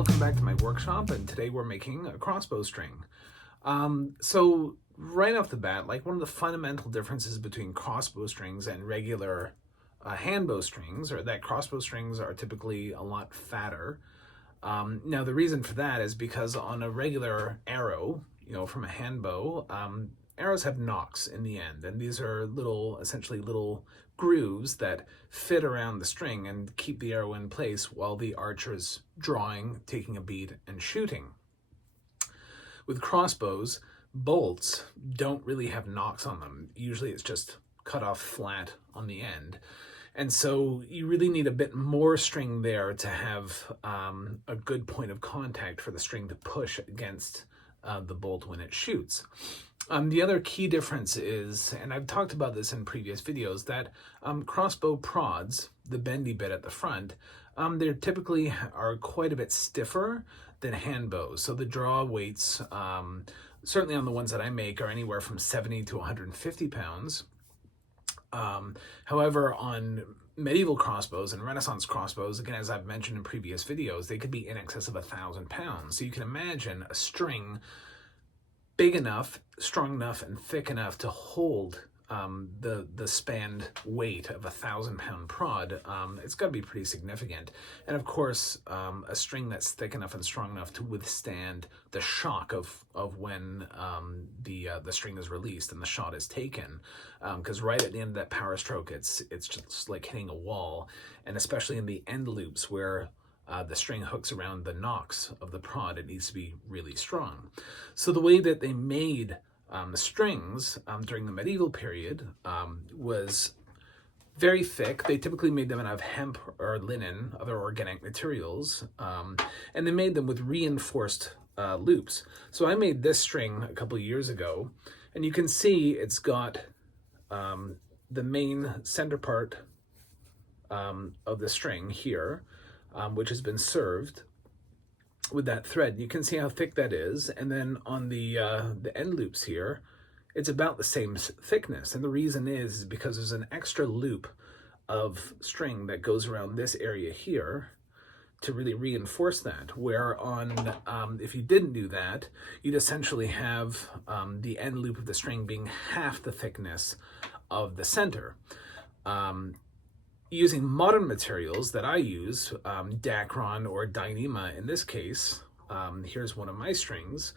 welcome back to my workshop, and today we're making a crossbow string. So right off the bat, like one of the fundamental differences between crossbow strings and regular handbow strings are that crossbow strings are typically a lot fatter. Now the reason for that is because on a regular arrow, from a handbow, arrows have nocks in the end, and these are essentially little grooves that fit around the string and keep the arrow in place while the archer's drawing, taking a bead, and shooting. With crossbows, bolts don't really have nocks on them. Usually it's just cut off flat on the end. And so you really need a bit more string there to have a good point of contact for the string to push against the bolt when it shoots. The other key difference is, and I've talked about this in previous videos, that crossbow prods, the bendy bit at the front, they typically are quite a bit stiffer than hand bows. So the draw weights, certainly on the ones that I make, are anywhere from 70 to 150 pounds. However, on medieval crossbows and Renaissance crossbows, again, as I've mentioned in previous videos, they could be in excess of 1,000 pounds. So you can imagine a string big enough, strong enough, and thick enough to hold the spanned weight of 1,000-pound prod. It's got to be pretty significant. And of course, a string that's thick enough and strong enough to withstand the shock of when the string is released and the shot is taken. Because right at the end of that power stroke, it's just like hitting a wall, and especially in the end loops where the string hooks around the nocks of the prod, it needs to be really strong. So the way that they made strings during the medieval period was very thick. They typically made them out of hemp or linen, other organic materials, and they made them with reinforced loops. So I made this string a couple of years ago, and you can see it's got the main center part of the string here, which has been served with that thread. You can see how thick that is, and then on the end loops here, it's about the same thickness. And the reason is because there's an extra loop of string that goes around this area here to really reinforce that. Where on if you didn't do that, you'd essentially have the end loop of the string being half the thickness of the center. Using modern materials that I use, Dacron or Dyneema in this case, here's one of my strings,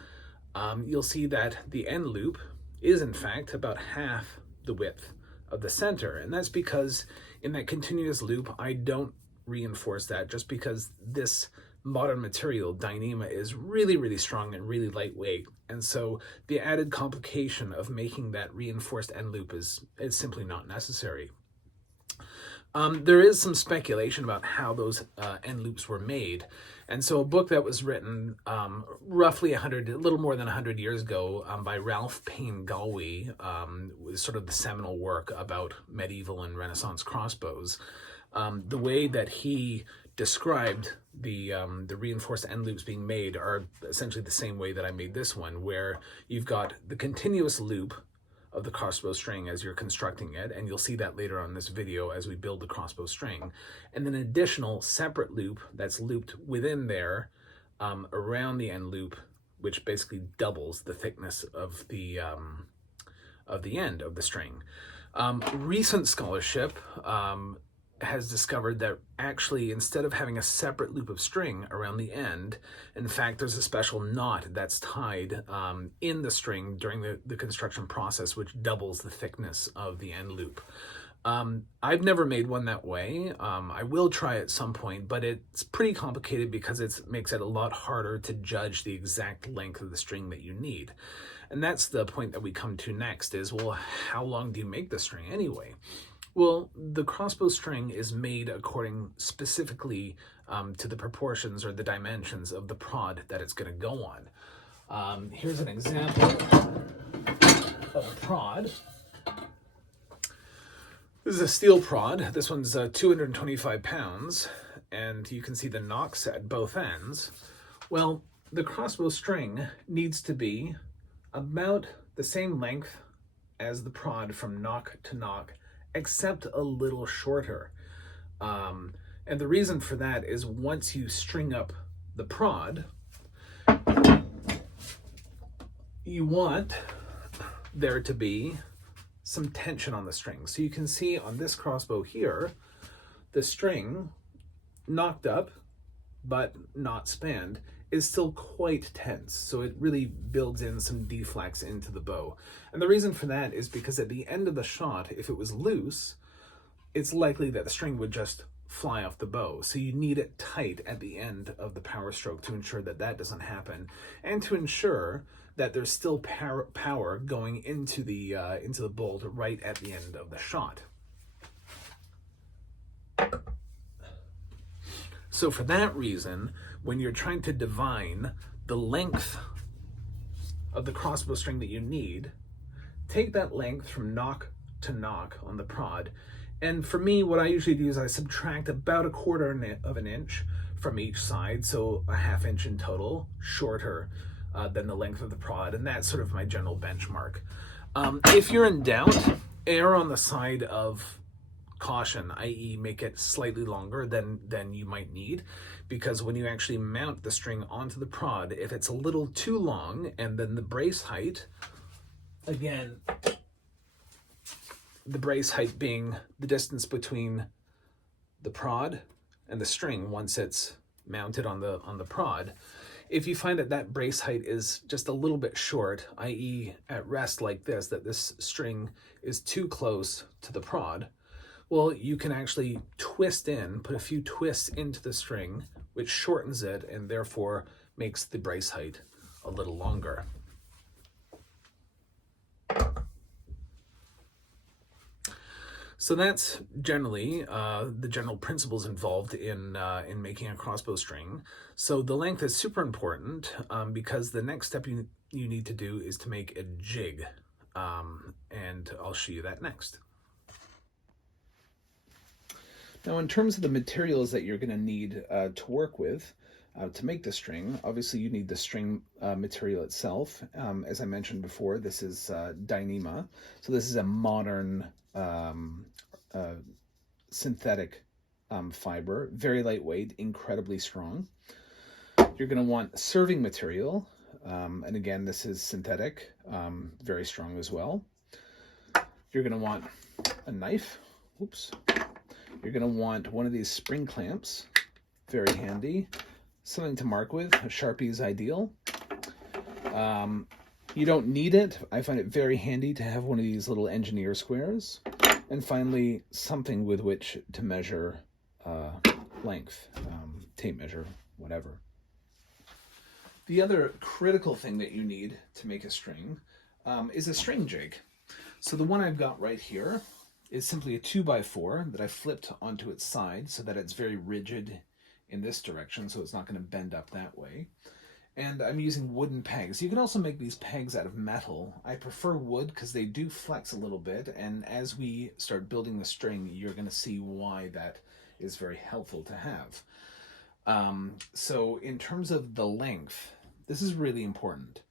you'll see that the end loop is in fact about half the width of the center. And that's because in that continuous loop, I don't reinforce that, just because this modern material, Dyneema, is really, really strong and really lightweight. And so the added complication of making that reinforced end loop is simply not necessary. There is some speculation about how those end loops were made. And so a book that was written roughly a little more than 100 years ago by Ralph Payne Galway was sort of the seminal work about medieval and Renaissance crossbows. The way that he described the reinforced end loops being made are essentially the same way that I made this one, where you've got the continuous loop of the crossbow string as you're constructing it, and you'll see that later on in this video as we build the crossbow string, and then an additional separate loop that's looped within there around the end loop, which basically doubles the thickness of the end of the string. Recent scholarship has discovered that actually, instead of having a separate loop of string around the end, in fact, there's a special knot that's tied in the string during the construction process, which doubles the thickness of the end loop. I've never made one that way. I will try at some point, but it's pretty complicated because it makes it a lot harder to judge the exact length of the string that you need. And that's the point that we come to next is, well, how long do you make the string anyway? Well, the crossbow string is made according specifically to the proportions or the dimensions of the prod that it's going to go on. Here's an example of a prod. This is a steel prod. This one's 225 pounds, and you can see the nocks at both ends. Well, the crossbow string needs to be about the same length as the prod from nock to nock, except a little shorter. And the reason for that is once you string up the prod, you want there to be some tension on the string. So you can see on this crossbow here, the string knocked up but not spanned is still quite tense. So it really builds in some deflex into the bow. And the reason for that is because at the end of the shot, if it was loose, it's likely that the string would just fly off the bow. So you need it tight at the end of the power stroke to ensure that that doesn't happen, and to ensure that there's still power going into the bolt right at the end of the shot. So for that reason, when you're trying to divine the length of the crossbow string that you need, take that length from knock to knock on the prod. And for me, what I usually do is I subtract about 1/4 of an inch from each side, so a 1/2 inch in total, shorter than the length of the prod, and that's sort of my general benchmark. If you're in doubt, err on the side of caution, i.e. make it slightly longer than you might need, because when you actually mount the string onto the prod, if it's a little too long, and then the brace height, again, the brace height being the distance between the prod and the string once it's mounted on the prod, if you find that that brace height is just a little bit short, i.e. at rest like this, that this string is too close to the prod, well, you can actually twist in, put a few twists into the string, which shortens it and therefore makes the brace height a little longer. So that's generally the general principles involved in making a crossbow string. So the length is super important because the next step you need to do is to make a jig, and I'll show you that next. Now, in terms of the materials that you're going to need to work with to make the string, obviously you need the string material itself. As I mentioned before, this is Dyneema. So this is a modern synthetic fiber, very lightweight, incredibly strong. You're going to want serving material, and again, this is synthetic, very strong as well. You're going to want a knife. Oops. You're going to want one of these spring clamps, very handy. Something to mark with, a Sharpie is ideal. You don't need it. I find it very handy to have one of these little engineer squares. And finally, something with which to measure length, tape measure, whatever. The other critical thing that you need to make a string is a string jig. So the one I've got right here is simply a 2x4 that I flipped onto its side so that it's very rigid in this direction, so it's not going to bend up that way. And I'm using wooden pegs. You can also make these pegs out of metal. I prefer wood because they do flex a little bit, and as we start building the string, you're going to see why that is very helpful to have. So in terms of the length, this is really important.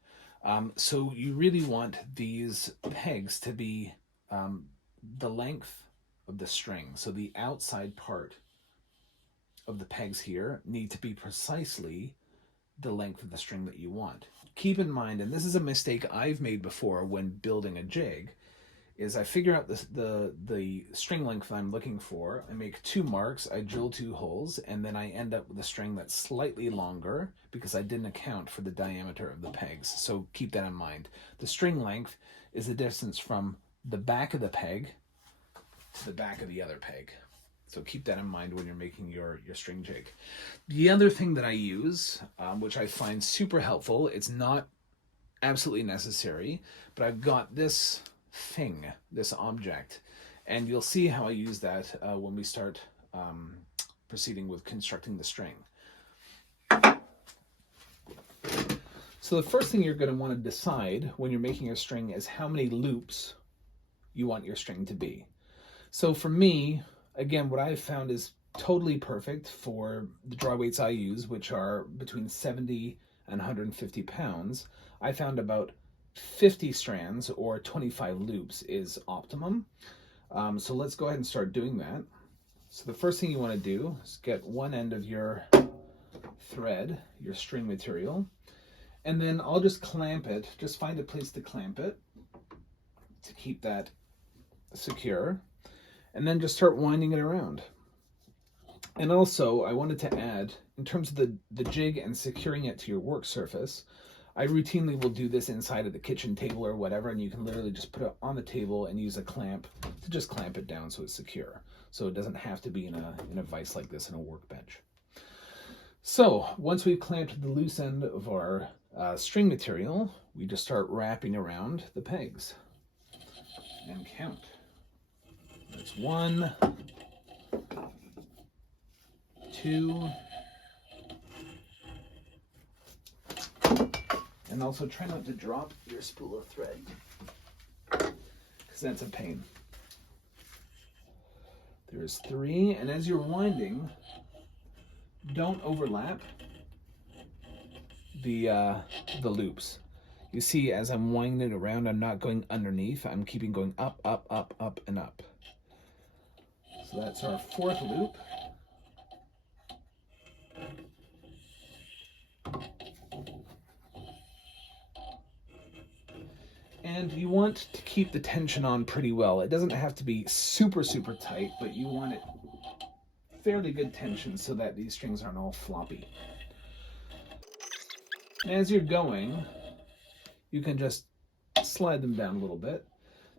So you really want these pegs to be the length of the string. So the outside part of the pegs here need to be precisely the length of the string that you want. Keep in mind, and this is a mistake I've made before when building a jig, is I figure out the string length I'm looking for, I make 2 marks, I drill 2 holes, and then I end up with a string that's slightly longer because I didn't account for the diameter of the pegs. So keep that in mind. The string length is the distance from the back of the peg to the back of the other peg. So keep that in mind when you're making your string jig. The other thing that I use, which I find super helpful, it's not absolutely necessary, but I've got this thing, this object, and you'll see how I use that when we start proceeding with constructing the string. So the first thing you're going to want to decide when you're making a string is how many loops you want your string to be. So for me, again, what I've found is totally perfect for the draw weights I use, which are between 70 and 150 pounds. I found about 50 strands or 25 loops is optimum. So let's go ahead and start doing that. So the first thing you want to do is get one end of your thread, your string material, and then I'll just clamp it. Just find a place to clamp it to keep that secure, and then just start winding it around. And also, I wanted to add, in terms of the jig and securing it to your work surface, I routinely will do this inside of the kitchen table or whatever, and you can literally just put it on the table and use a clamp to just clamp it down so it's secure. So it doesn't have to be in a vise like this in a workbench. So once we've clamped the loose end of our string material, we just start wrapping around the pegs and count. That's 1, 2, and also try not to drop your spool of thread, because that's a pain. There's 3, and as you're winding, don't overlap the loops. You see, as I'm winding it around, I'm not going underneath. I'm keeping going up, up, up, up, and up. So that's our 4th loop. And you want to keep the tension on pretty well. It doesn't have to be super, super tight, but you want it fairly good tension so that these strings aren't all floppy. And as you're going, you can just slide them down a little bit.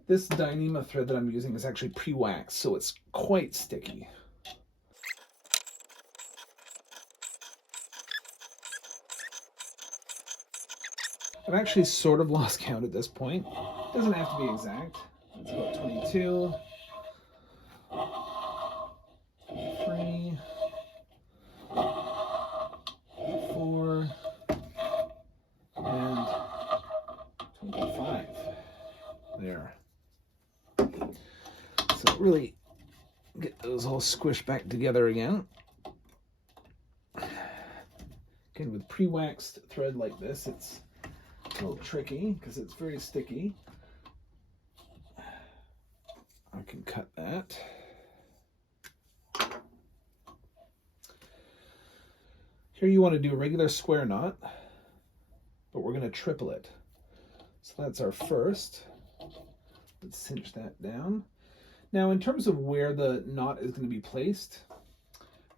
This Dyneema thread that I'm using is actually pre-waxed, so it's quite sticky. I've actually sort of lost count at this point. It doesn't have to be exact. It's about 22, 23, 24, and 25. There. So really get those all squished back together again. Again, with pre-waxed thread like this, it's a little tricky because it's very sticky. I can cut that. Here you want to do a regular square knot, but we're going to triple it. So that's our first. Let's cinch that down. Now, in terms of where the knot is going to be placed,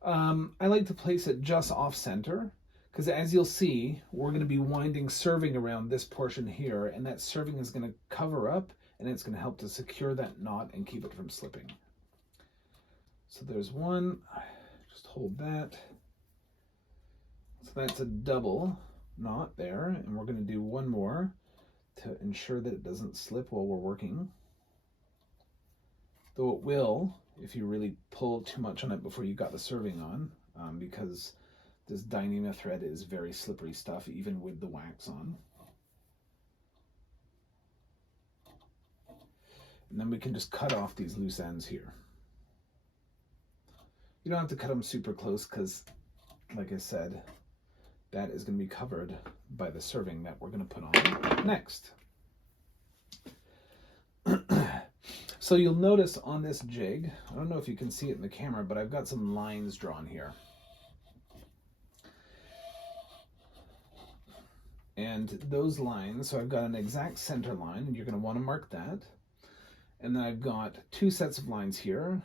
I like to place it just off center, because as you'll see, we're going to be winding serving around this portion here, and that serving is going to cover up, and it's going to help to secure that knot and keep it from slipping. So there's one. Just hold that. So that's a double knot there, and we're going to do one more to ensure that it doesn't slip while we're working. Though it will if you really pull too much on it before you got the serving on, because this Dyneema thread is very slippery stuff, even with the wax on. And then we can just cut off these loose ends here. You don't have to cut them super close because, like I said, that is going to be covered by the serving that we're going to put on next. So you'll notice on this jig, I don't know if you can see it in the camera, but I've got some lines drawn here. And those lines, so I've got an exact center line, and you're going to want to mark that. And then I've got 2 sets of lines here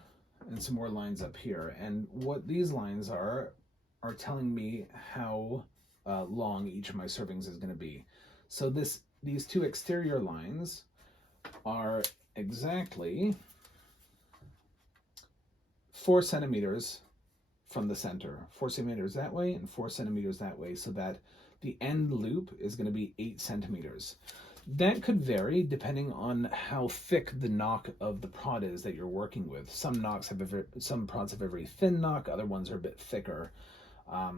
and some more lines up here. And what these lines are telling me how long each of my servings is going to be. So these 2 exterior lines are exactly 4 centimeters from the center. 4 centimeters that way and 4 centimeters that way, so that the end loop is going to be 8 centimeters. That could vary depending on how thick the knock of the prod is that you're working with. Some prods have a very thin knock, other ones are a bit thicker.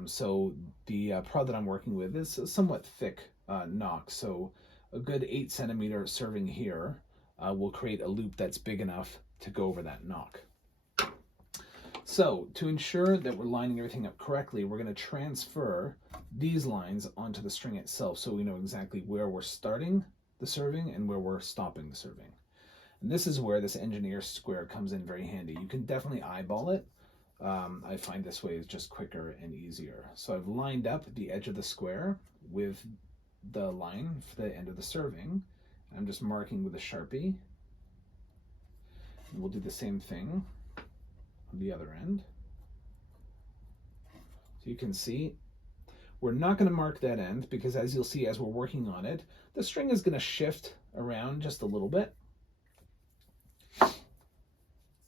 So the prod that I'm working with is a somewhat thick knock. So a good 8 centimeter serving here will create a loop that's big enough to go over that knock. So to ensure that we're lining everything up correctly, we're going to transfer these lines onto the string itself so we know exactly where we're starting the serving and where we're stopping the serving. And this is where this engineer square comes in very handy. You can definitely eyeball it I find this way is just quicker and easier. So I've lined up the edge of the square with the line for the end of the serving. I'm just marking with a Sharpie. And we'll do the same thing on the other end. So you can see we're not going to mark that end because, as you'll see as we're working on it, the string is going to shift around just a little bit.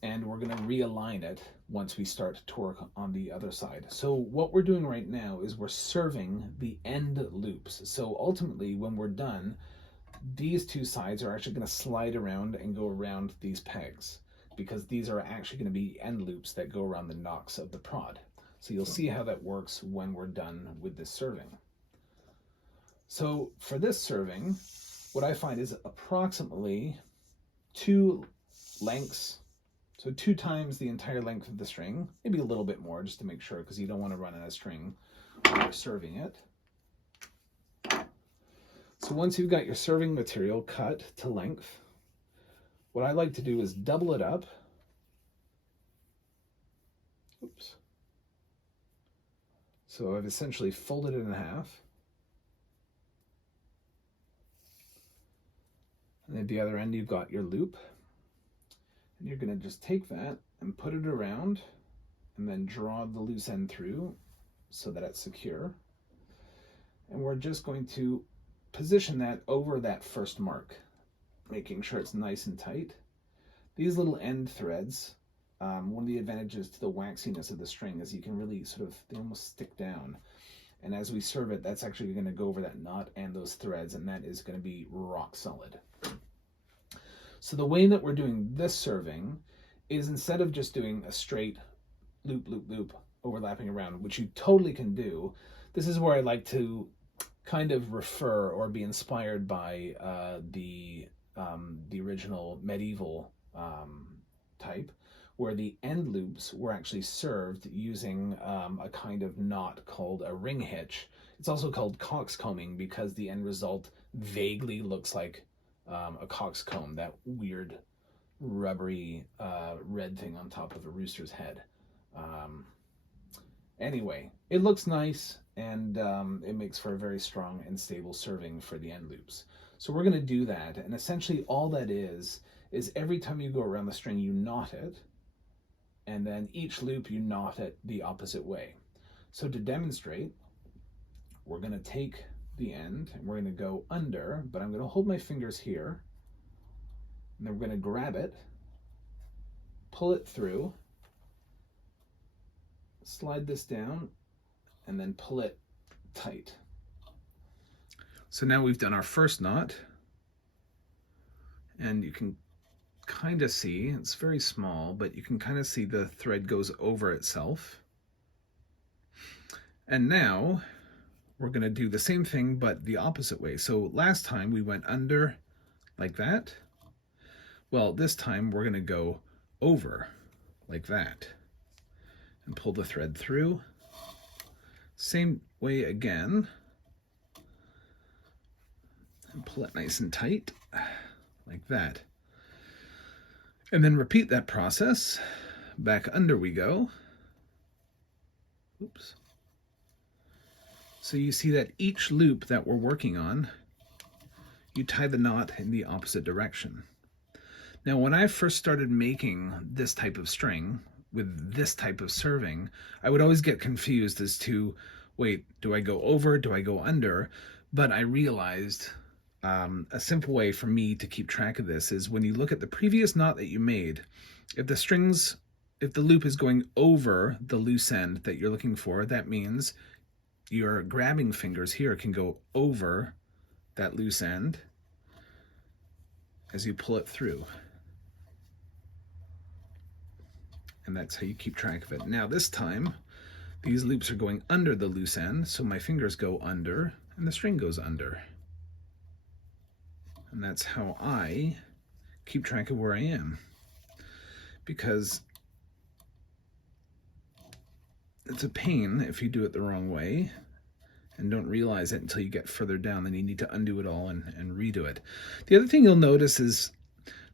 And we're going to realign it once we start to work on the other side. So what we're doing right now is we're serving the end loops. So ultimately, when we're done, these two sides are actually going to slide around and go around these pegs, because these are actually going to be end loops that go around the nocks of the prod. So you'll see how that works when we're done with this serving. So for this serving, what I find is approximately 2 lengths. So 2 times the entire length of the string, maybe a little bit more just to make sure, because you don't want to run out of string when you're serving it. So once you've got your serving material cut to length, what I like to do is double it up. Oops. So I've essentially folded it in half. And at the other end, you've got your loop. And you're going to just take that and put it around and then draw the loose end through so that it's secure. And we're just going to position that over that first mark, making sure it's nice and tight. These little end threads, one of the advantages to the waxiness of the string is you can really sort of, they almost stick down. And as we serve it, that's actually going to go over that knot and those threads, and that is going to be rock solid. So the way that we're doing this serving is, instead of just doing a straight loop, loop, loop, overlapping around, which you totally can do, this is where I like to kind of refer or be inspired by the original medieval type, where the end loops were actually served using a kind of knot called a ring hitch. It's also called coxcombing because the end result vaguely looks like a coxcomb, that weird rubbery red thing on top of a rooster's head. Anyway, it looks nice, and it makes for a very strong and stable serving for the end loops. So we're going to do that, and essentially all that is every time you go around the string, you knot it, and then each loop you knot it the opposite way. So to demonstrate, we're going to take the end and we're going to go under, but I'm going to hold my fingers here, and then we're going to grab it, pull it through, slide this down, and then pull it tight. So now we've done our first knot, and you can kind of see, it's very small, but you can kind of see the thread goes over itself. And now we're going to do the same thing, but the opposite way. So last time we went under like that. Well, this time we're going to go over like that and pull the thread through. Same way again. And pull it nice and tight like that. And then repeat that process. Back under we go. Oops. So you see that each loop that we're working on, you tie the knot in the opposite direction. Now, when I first started making this type of string with this type of serving, I would always get confused as to, wait, do I go over, do I go under? But I realized a simple way for me to keep track of this is, when you look at the previous knot that you made, if the loop is going over the loose end that you're looking for, that means your grabbing fingers here can go over that loose end as you pull it through. And that's how you keep track of it. Now this time, these loops are going under the loose end, so my fingers go under and the string goes under. And that's how I keep track of where I am, because it's a pain if you do it the wrong way and don't realize it until you get further down. Then you need to undo it all and redo it. The other thing you'll notice is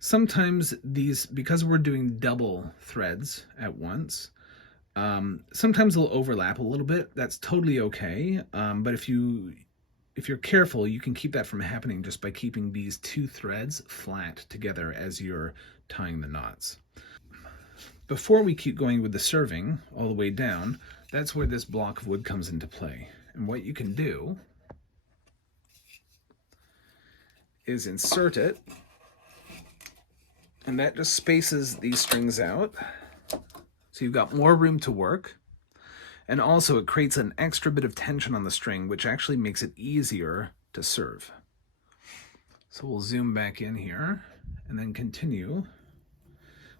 sometimes these, because we're doing double threads at once, Sometimes they'll overlap a little bit. That's totally okay. But if you're careful, you can keep that from happening just by keeping these two threads flat together as you're tying the knots. Before we keep going with the serving all the way down, that's where this block of wood comes into play. And what you can do is insert it, and that just spaces these strings out. So you've got more room to work. And also it creates an extra bit of tension on the string, which actually makes it easier to serve. So we'll zoom back in here and then continue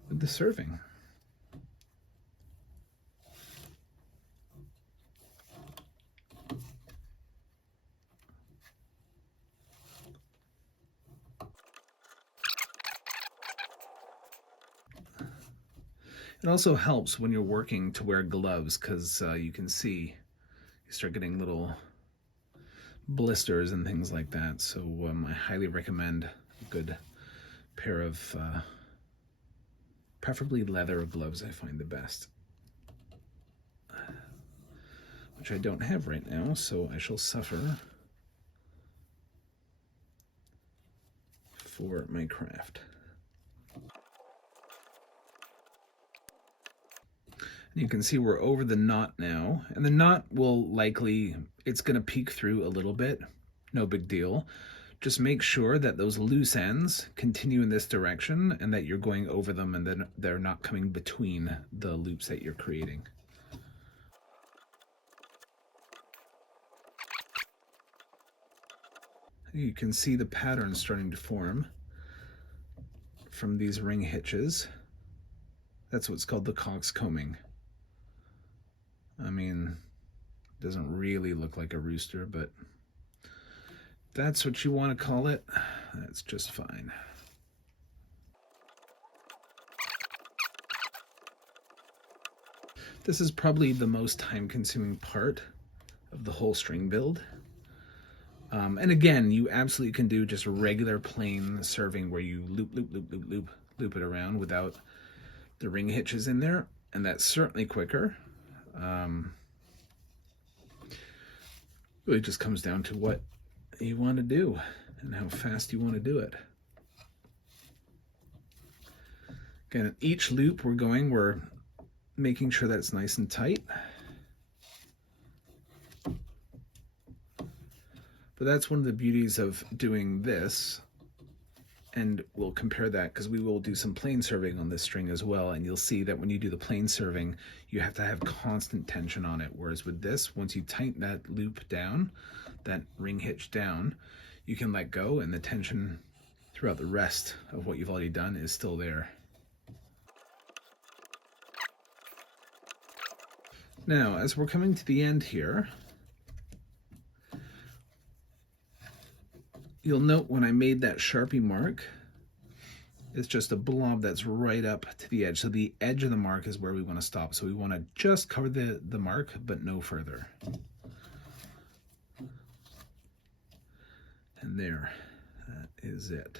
with the serving. It also helps when you're working to wear gloves, because you can see you start getting little blisters and things like that. So I highly recommend a good pair of preferably leather gloves. I find the best, which I don't have right now, so I shall suffer for my craft. You can see we're over the knot now, and the knot will likely, it's going to peek through a little bit. No big deal. Just make sure that those loose ends continue in this direction and that you're going over them and then they're not coming between the loops that you're creating. You can see the pattern starting to form from these ring hitches. That's what's called the coxcombing. I mean, it doesn't really look like a rooster, but that's what you want to call it. That's just fine. This is probably the most time-consuming part of the whole string build. And again, you absolutely can do just regular plain serving where you loop it around without the ring hitches in there, and that's certainly quicker. Really just comes down to what you want to do and how fast you want to do it. Again, at each loop we're making sure that it's nice and tight. But that's one of the beauties of doing this, and we'll compare that because we will do some plain serving on this string as well, and you'll see that when you do the plain serving, you have to have constant tension on it, whereas with this, once you tighten that loop down, that ring hitch down, you can let go and the tension throughout the rest of what you've already done is still there. Now, as we're coming to the end here, you'll note when I made that Sharpie mark, it's just a blob that's right up to the edge. So the edge of the mark is where we want to stop. So we want to just cover the mark, but no further. And there, that is it.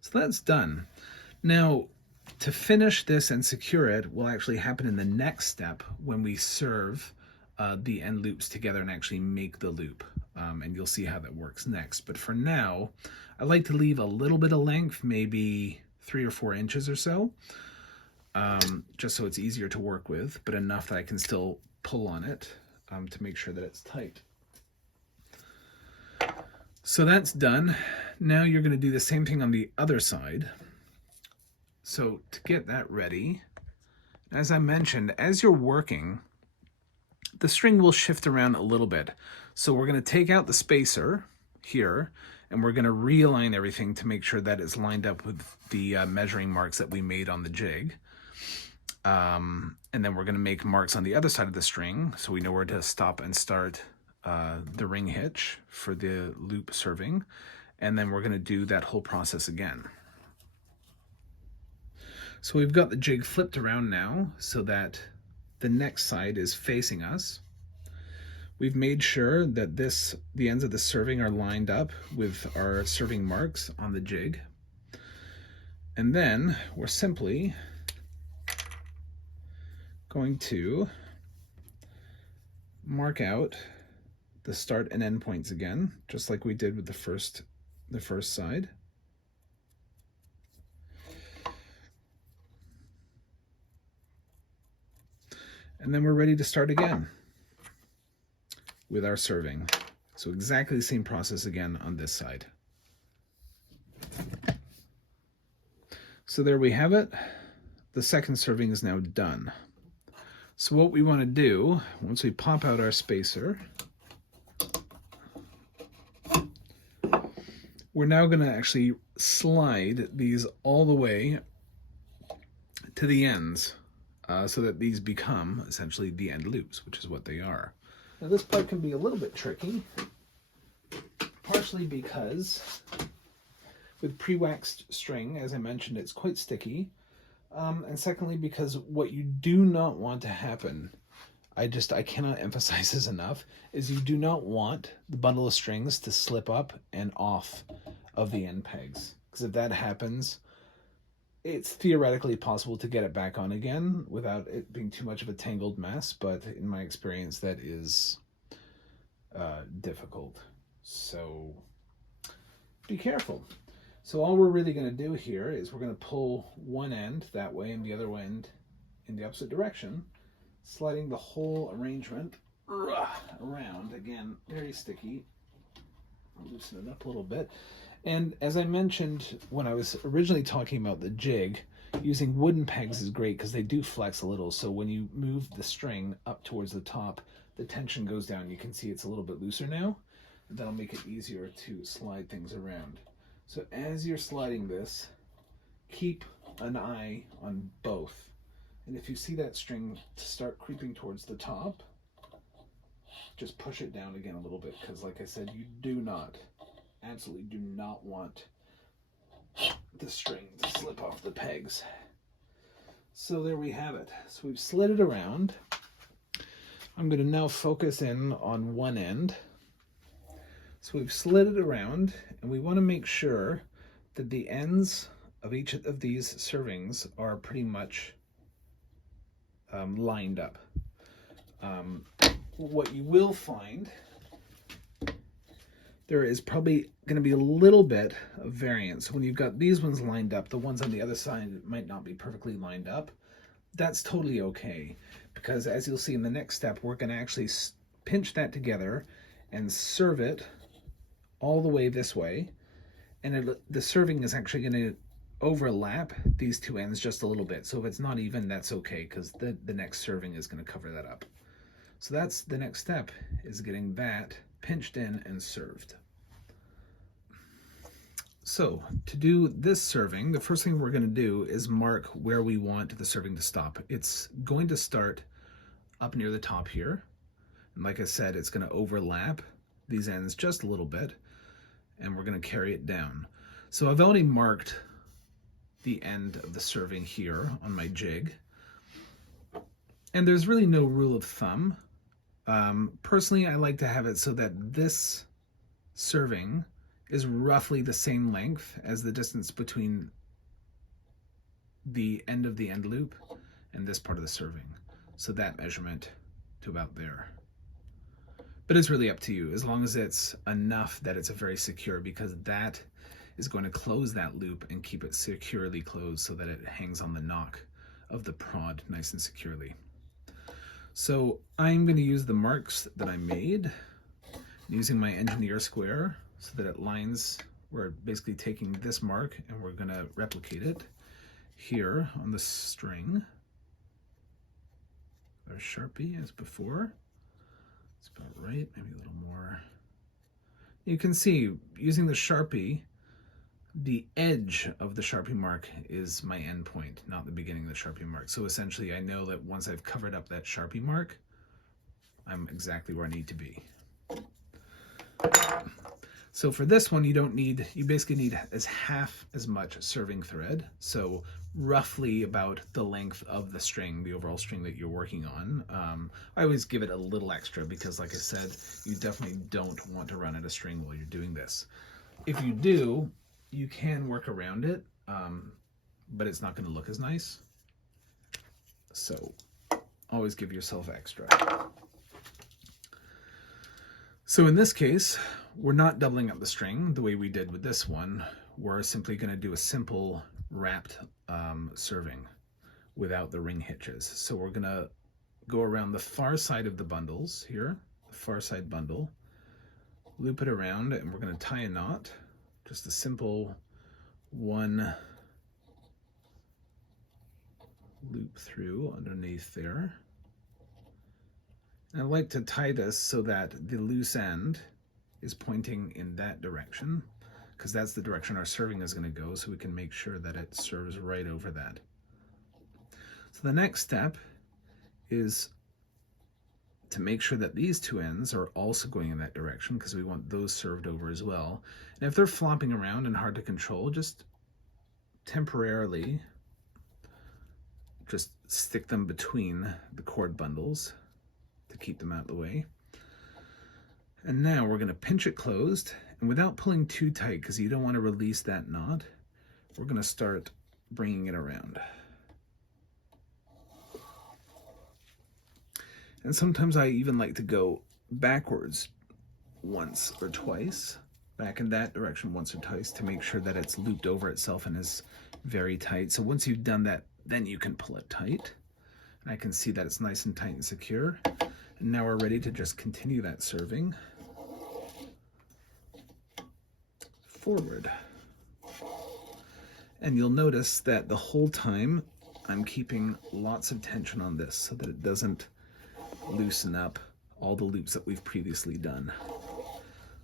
So that's done. Now, to finish this and secure it will actually happen in the next step when we serve the end loops together and actually make the loop. And you'll see how that works next. But for now, I like to leave a little bit of length, maybe 3 or 4 inches or so, just so it's easier to work with, but enough that I can still pull on it to make sure that it's tight. So that's done. Now you're going to do the same thing on the other side. So to get that ready, as I mentioned, as you're working, the string will shift around a little bit. So we're going to take out the spacer here, and we're going to realign everything to make sure that it's lined up with the measuring marks that we made on the jig. And then we're going to make marks on the other side of the string, so we know where to stop and start the ring hitch for the loop serving. And then we're going to do that whole process again. So we've got the jig flipped around now so that the next side is facing us. We've made sure that the ends of the serving are lined up with our serving marks on the jig. And then we're simply going to mark out the start and end points again, just like we did with the first side. And then we're ready to start again with our serving. So exactly the same process again on this side. So there we have it. The second serving is now done. So what we want to do, once we pop out our spacer, we're now going to actually slide these all the way to the ends so that these become essentially the end loops, which is what they are. Now this part can be a little bit tricky, partially because with pre-waxed string, as I mentioned, it's quite sticky. And secondly, because what you do not want to happen, I cannot emphasize this enough, is you do not want the bundle of strings to slip up and off of the end pegs. Because if that happens, it's theoretically possible to get it back on again without it being too much of a tangled mess, but in my experience, that is difficult. So be careful. So all we're really going to do here is we're going to pull one end that way and the other end in the opposite direction, sliding the whole arrangement around. Again, very sticky. I'll loosen it up a little bit. And as I mentioned when I was originally talking about the jig, using wooden pegs is great because they do flex a little. So when you move the string up towards the top, the tension goes down. You can see it's a little bit looser now. That'll make it easier to slide things around. So as you're sliding this, keep an eye on both. And if you see that string start creeping towards the top, just push it down again a little bit, because like I said, you do not, absolutely do not want the string to slip off the pegs. So there we have it. So we've slid it around. I'm going to now focus in on one end. So we've slid it around, and we want to make sure that the ends of each of these servings are pretty much lined up. What you will find, there is probably going to be a little bit of variance. When you've got these ones lined up, the ones on the other side might not be perfectly lined up. That's totally okay, because as you'll see in the next step, we're going to actually pinch that together and serve it all the way this way, and the serving is actually going to overlap these two ends just a little bit. So if it's not even, that's okay, because the next serving is going to cover that up. So that's the next step, is getting that pinched in and served. So to do this serving, the first thing we're going to do is mark where we want the serving to stop. It's going to start up near the top here, and like I said, it's going to overlap these ends just a little bit, and we're going to carry it down. So I've already marked the end of the serving here on my jig, and there's really no rule of thumb. Personally, I like to have it so that this serving is roughly the same length as the distance between the end of the end loop and this part of the serving. So that measurement to about there. But it's really up to you, as long as it's enough that it's very secure, because that is going to close that loop and keep it securely closed so that it hangs on the knock of the prod nice and securely. So I'm going to use the marks that I made using my engineer square so that it lines. We're basically taking this mark and we're going to replicate it here on the string. Our Sharpie as before. That's about right, maybe a little more. You can see, using the Sharpie, the edge of the Sharpie mark is my end point, not the beginning of the Sharpie mark. So essentially, I know that once I've covered up that Sharpie mark, I'm exactly where I need to be. So for this one, you basically need half as much serving thread. So roughly about the length of the string, the overall string that you're working on. I always give it a little extra because, like I said, you definitely don't want to run out of string while you're doing this. If you do, you can work around it, but it's not going to look as nice. So always give yourself extra. So in this case, we're not doubling up the string the way we did with this one. We're simply going to do a simple wrapped serving without the ring hitches. So we're going to go around the far side of the bundles here, the far side bundle, loop it around, and we're going to tie a knot, just a simple one loop through underneath there. And I like to tie this so that the loose end is pointing in that direction, because that's the direction our serving is going to go, so we can make sure that it serves right over that. So the next step is to make sure that these two ends are also going in that direction, because we want those served over as well. And if they're flopping around and hard to control, just temporarily just stick them between the cord bundles to keep them out of the way. And now we're going to pinch it closed, and without pulling too tight, because you don't want to release that knot, we're going to start bringing it around. And sometimes I even like to go backwards once or twice, back in that direction once or twice, to make sure that it's looped over itself and is very tight. So once you've done that, then you can pull it tight. And I can see that it's nice and tight and secure. And now we're ready to just continue that serving forward. And you'll notice that the whole time I'm keeping lots of tension on this so that it doesn't loosen up all the loops that we've previously done.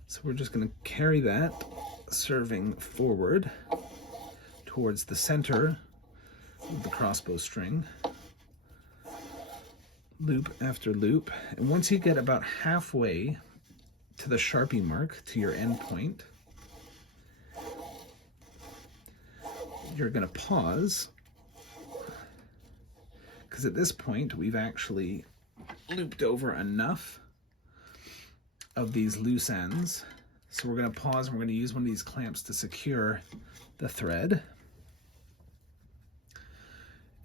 So we're just going to carry that serving forward towards the center of the crossbow string, loop after loop, and once you get about halfway to the Sharpie mark, to your end point, you're going to pause, because at this point we've actually looped over enough of these loose ends. So we're going to pause, and we're going to use one of these clamps to secure the thread.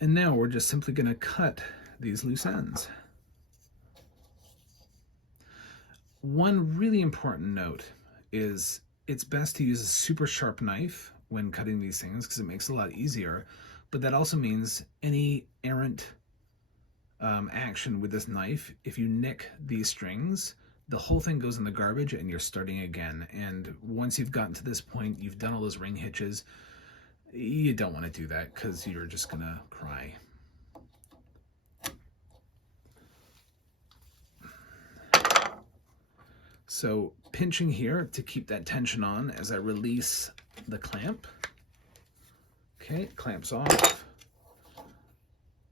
And now we're just simply going to cut these loose ends. One really important note is it's best to use a super sharp knife when cutting these things, because it makes it a lot easier. But that also means any errant action with this knife, if you nick these strings, the whole thing goes in the garbage and you're starting again. And once you've gotten to this point, you've done all those ring hitches, you don't want to do that, because you're just gonna cry. So pinching here to keep that tension on as I release the clamp. Okay, it clamps off.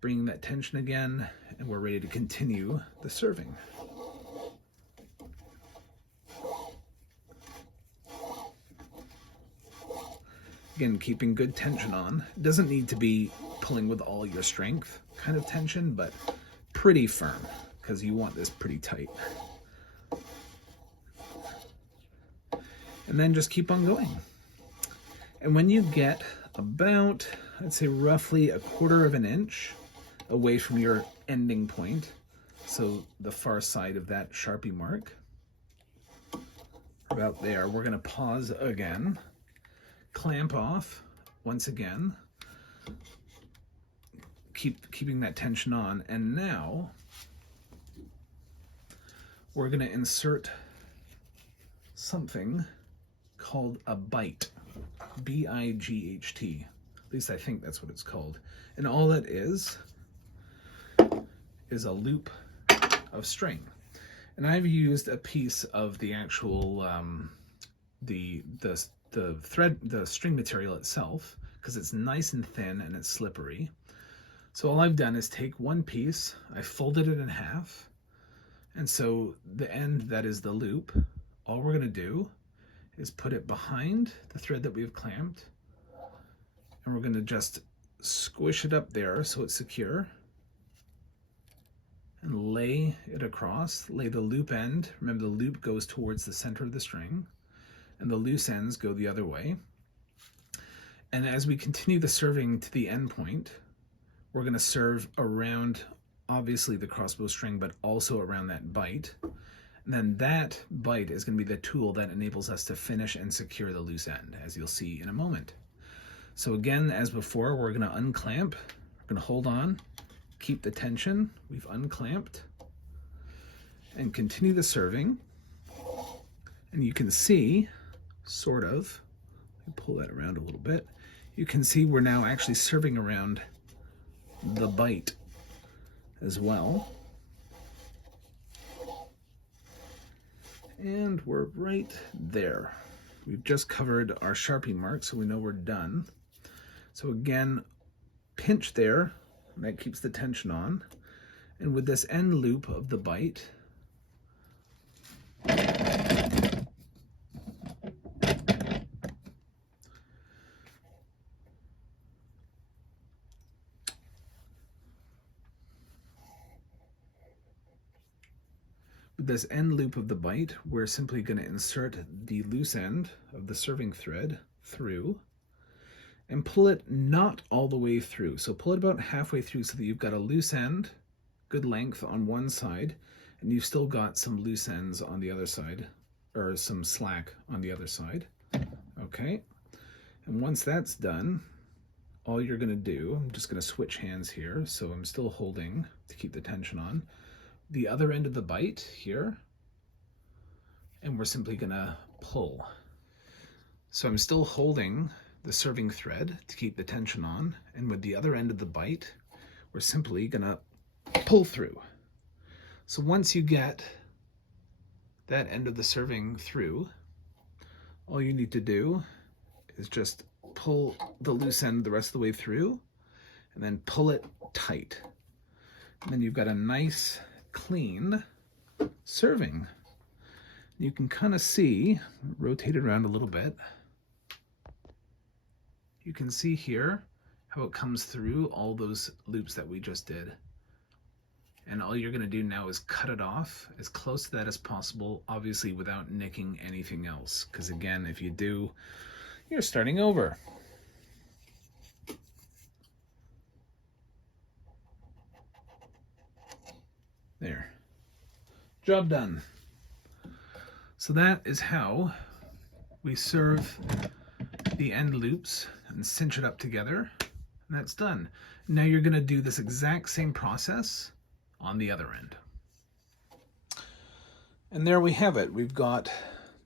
Bringing that tension again, and we're ready to continue the serving. Again, keeping good tension on. It doesn't need to be pulling with all your strength kind of tension, but pretty firm, because you want this pretty tight. And then just keep on going. And when you get about, I'd say roughly 1/4 of an inch away from your ending point, so the far side of that Sharpie mark, about there, we're going to pause again, clamp off once again, keeping that tension on, and now we're going to insert something called a bite, B-I-G-H-T. At least I think that's what it's called. And all that is a loop of string. And I've used a piece of the actual the thread, the string material itself, because it's nice and thin and it's slippery. So all I've done is take one piece, I folded it in half, and so the end that is the loop, all we're going to do is put it behind the thread that we've clamped, and we're going to just squish it up there so it's secure, and lay it across, lay the loop end. Remember, the loop goes towards the center of the string, and the loose ends go the other way. And as we continue the serving to the end point, we're going to serve around obviously the crossbow string, but also around that bite. And then that bite is going to be the tool that enables us to finish and secure the loose end, as you'll see in a moment. So again, as before, we're going to unclamp. We're going to hold on, keep the tension. We've unclamped. And continue the serving. And you can see, sort of, let me pull that around a little bit. You can see we're now actually serving around the bite as well. And we're right there. We've just covered our Sharpie mark, so we know we're done. So again, pinch there, and that keeps the tension on. And with this end loop of the bite, we're simply going to insert the loose end of the serving thread through and pull it not all the way through. So pull it about halfway through so that you've got a loose end, good length on one side, and you've still got some loose ends on the other side, or some slack on the other side. Okay, and once that's done, all you're going to do, I'm just going to switch hands here, so I'm still holding to keep the tension on, the other end of the bite here, and we're simply going to pull. So I'm still holding the serving thread to keep the tension on, and with the other end of the bite, we're simply going to pull through. So once you get that end of the serving through, all you need to do is just pull the loose end the rest of the way through, and then pull it tight. And then you've got a nice, clean serving. You can kind of see, rotate it around a little bit, you can see here how it comes through all those loops that we just did. And all you're going to do now is cut it off as close to that as possible, obviously without nicking anything else. Because again, if you do, you're starting over. There. Job done. So that is how we serve the end loops and cinch it up together, and that's done. Now you're going to do this exact same process on the other end. And there we have it. We've got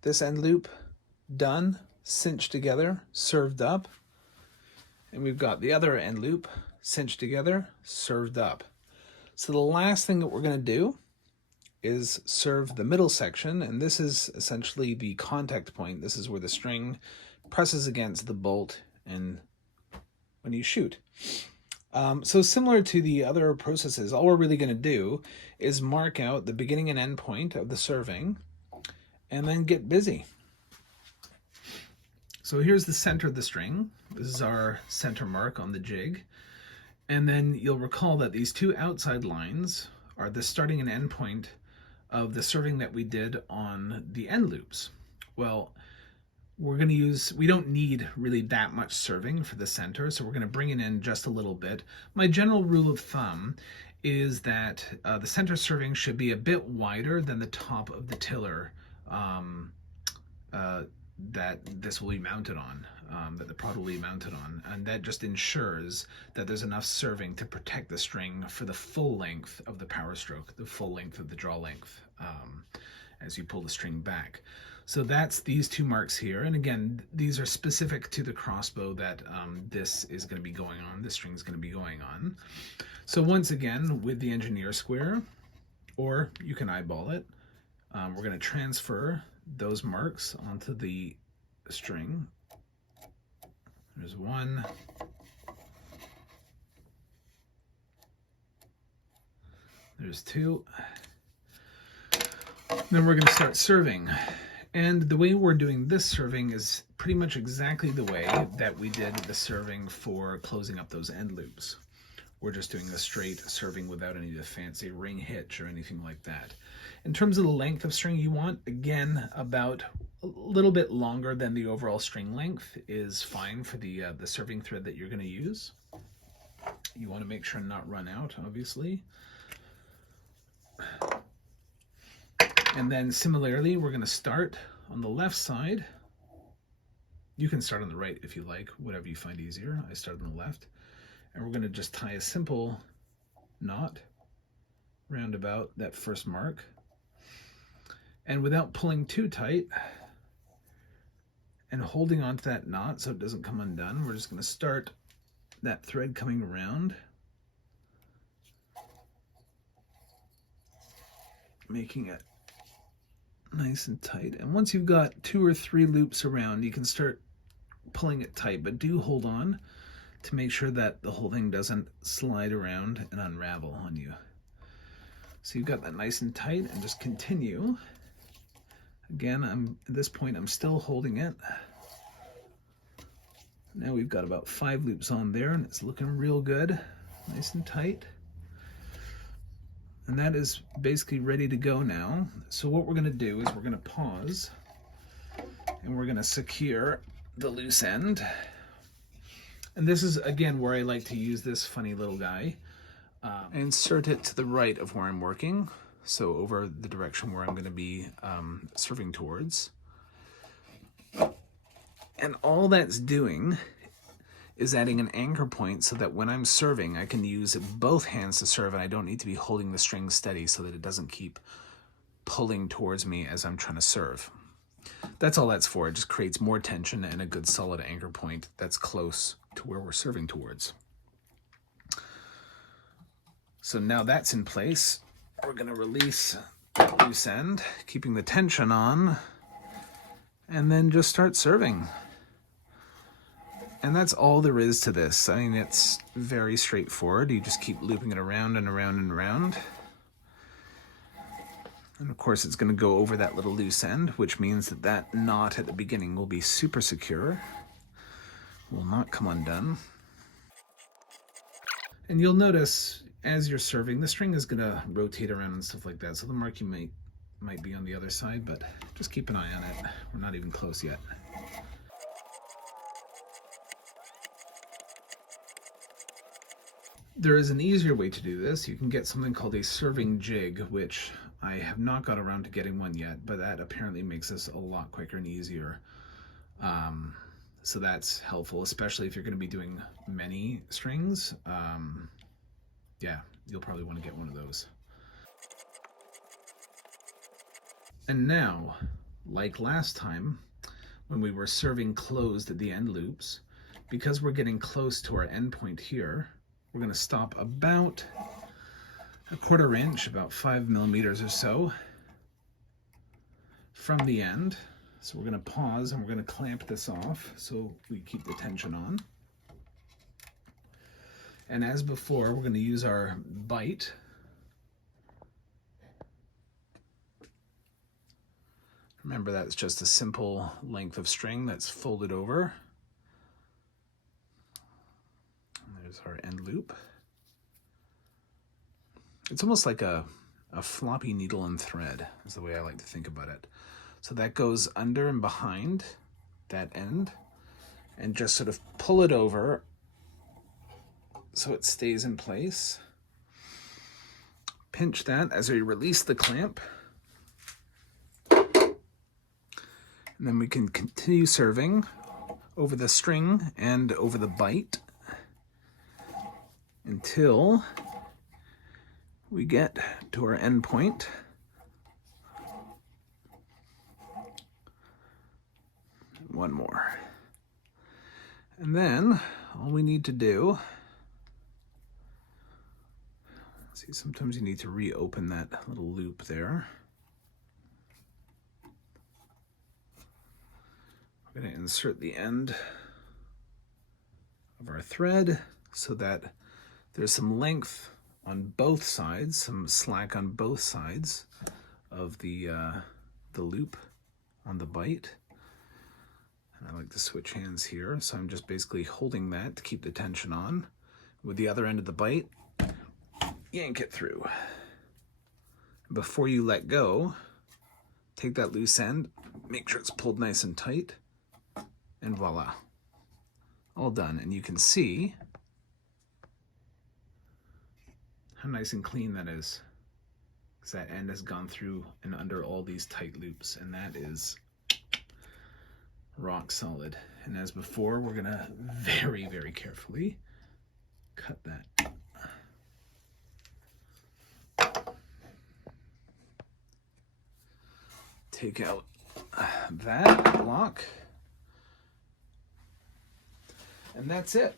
this end loop done, cinched together, served up, and we've got the other end loop cinched together, served up. So the last thing that we're going to do is serve the middle section, and this is essentially the contact point. This is where the string presses against the bolt and when you shoot. So similar to the other processes, all we're really going to do is mark out the beginning and end point of the serving and then get busy. So here's the center of the string. This is our center mark on the jig. And then you'll recall that these two outside lines are the starting and end point of the serving that we did on the end loops. Well, we don't need really that much serving for the center, so we're going to bring it in just a little bit. My general rule of thumb is that the center serving should be a bit wider than the top of the tiller that this will be mounted on, that the prod will be mounted on, and that just ensures that there's enough serving to protect the string for the full length of the power stroke, the full length of the draw length as you pull the string back. So that's these two marks here, and again, these are specific to the crossbow that this is going to be going on, this string is going to be going on. So once again, with the engineer square, or you can eyeball it, we're going to transfer those marks onto the string. There's one. There's two. Then we're going to start serving. And the way we're doing this serving is pretty much exactly the way that we did the serving for closing up those end loops. We're just doing a straight serving without any of the fancy ring hitch or anything like that. In terms of the length of string you want, again, about a little bit longer than the overall string length is fine for the serving thread that you're going to use. You want to make sure not run out, obviously. And then similarly, we're going to start on the left side. You can start on the right if you like, whatever you find easier. I start on the left. And we're going to just tie a simple knot round about that first mark. And without pulling too tight and holding onto that knot so it doesn't come undone, we're just going to start that thread coming around, making it nice and tight. And once you've got 2 or 3 loops around, you can start pulling it tight, but do hold on to make sure that the whole thing doesn't slide around and unravel on you. So you've got that nice and tight, and just continue. Again, at this point, I'm still holding it. Now we've got about 5 loops on there, and it's looking real good, nice and tight. And that is basically ready to go now. So what we're going to do is we're going to pause, and we're going to secure the loose end. And this is, again, where I like to use this funny little guy. Insert it to the right of where I'm working, so over the direction where I'm going to be serving towards. And all that's doing is adding an anchor point so that when I'm serving, I can use both hands to serve, and I don't need to be holding the string steady so that it doesn't keep pulling towards me as I'm trying to serve. That's all that's for. It just creates more tension and a good solid anchor point that's close to where we're serving towards. So now that's in place, we're going to release that loose end, keeping the tension on, and then just start serving. And that's all there is to this. I mean, it's very straightforward. You just keep looping it around and around and around. And of course, it's going to go over that little loose end, which means that that knot at the beginning will be super secure, will not come undone. And you'll notice as you're serving, the string is going to rotate around and stuff like that. So the marking might be on the other side, but just keep an eye on it. We're not even close yet. There is an easier way to do this. You can get something called a serving jig, which I have not got around to getting one yet, but that apparently makes this a lot quicker and easier. So that's helpful, especially if you're going to be doing many strings. Yeah, you'll probably want to get one of those. And now, like last time, when we were serving closed at the end loops, because we're getting close to our end point here, we're going to stop about 1/4 inch, about 5 millimeters or so from the end. So we're going to pause and we're going to clamp this off so we keep the tension on. And as before, we're going to use our bite. Remember, that's just a simple length of string that's folded over. There's our end loop. It's almost like a floppy needle and thread is the way I like to think about it. So that goes under and behind that end, and just sort of pull it over so it stays in place. Pinch that as we release the clamp. And then we can continue serving over the string and over the bite until we get to our end point. One more. And then all we need to do, see, sometimes you need to reopen that little loop there. We're going to insert the end of our thread so that there's some length on both sides, some slack on both sides of the loop on the bite. And I like to switch hands here, so I'm just basically holding that to keep the tension on. With the other end of the bite, yank it through. Before you let go, take that loose end, make sure it's pulled nice and tight, and voila, all done. And you can see how nice and clean that is. because that end has gone through and under all these tight loops, and that is rock solid. And as before, we're gonna very, very carefully cut that. Take out that block, and that's it.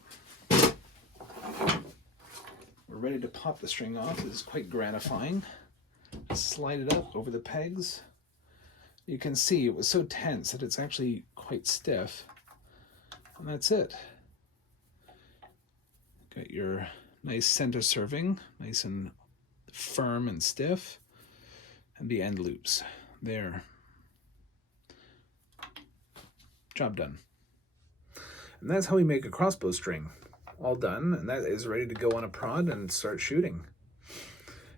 We're ready to pop the string off. This is quite gratifying. Slide it up over the pegs. You can see it was so tense that it's actually quite stiff. And that's it. Got your nice center serving, nice and firm and stiff. And the end loops. There. Job done. And that's how we make a crossbow string. All done, and that is ready to go on a prod and start shooting.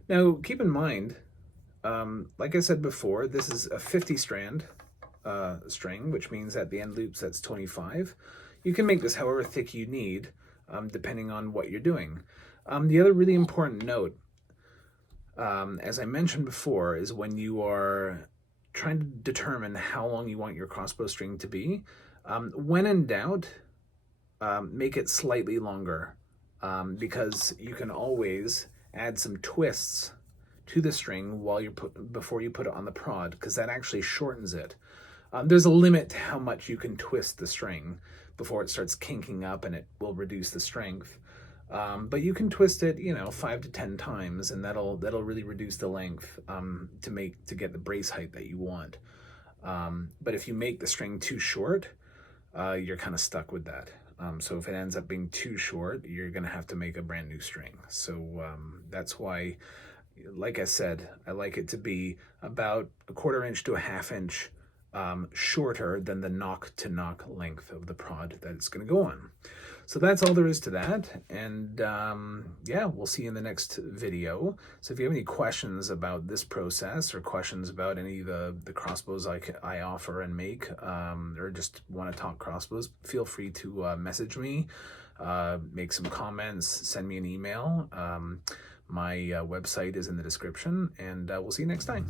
Now, keep in mind, like I said before, this is a 50 strand string, which means at the end loops that's 25. You can make this however thick you need, depending on what you're doing. The other really important note, as I mentioned before, is when you are trying to determine how long you want your crossbow string to be, when in doubt, make it slightly longer, because you can always add some twists to the string before you put it on the prod, because that actually shortens it. There's a limit to how much you can twist the string before it starts kinking up, and it will reduce the strength. But you can twist it, 5 to 10 times, and that'll really reduce the length to get the brace height that you want. But if you make the string too short, you're kind of stuck with that. So if it ends up being too short, you're going to have to make a brand new string. So that's why, like I said, I like it to be about 1/4 inch to 1/2 inch shorter than the knock-to-knock length of the prod that it's going to go on. So that's all there is to that. And yeah, we'll see you in the next video. So if you have any questions about this process, or questions about any of the crossbows I offer and make, or just want to talk crossbows, feel free to message me, make some comments, send me an email. My website is in the description, and we'll see you next time.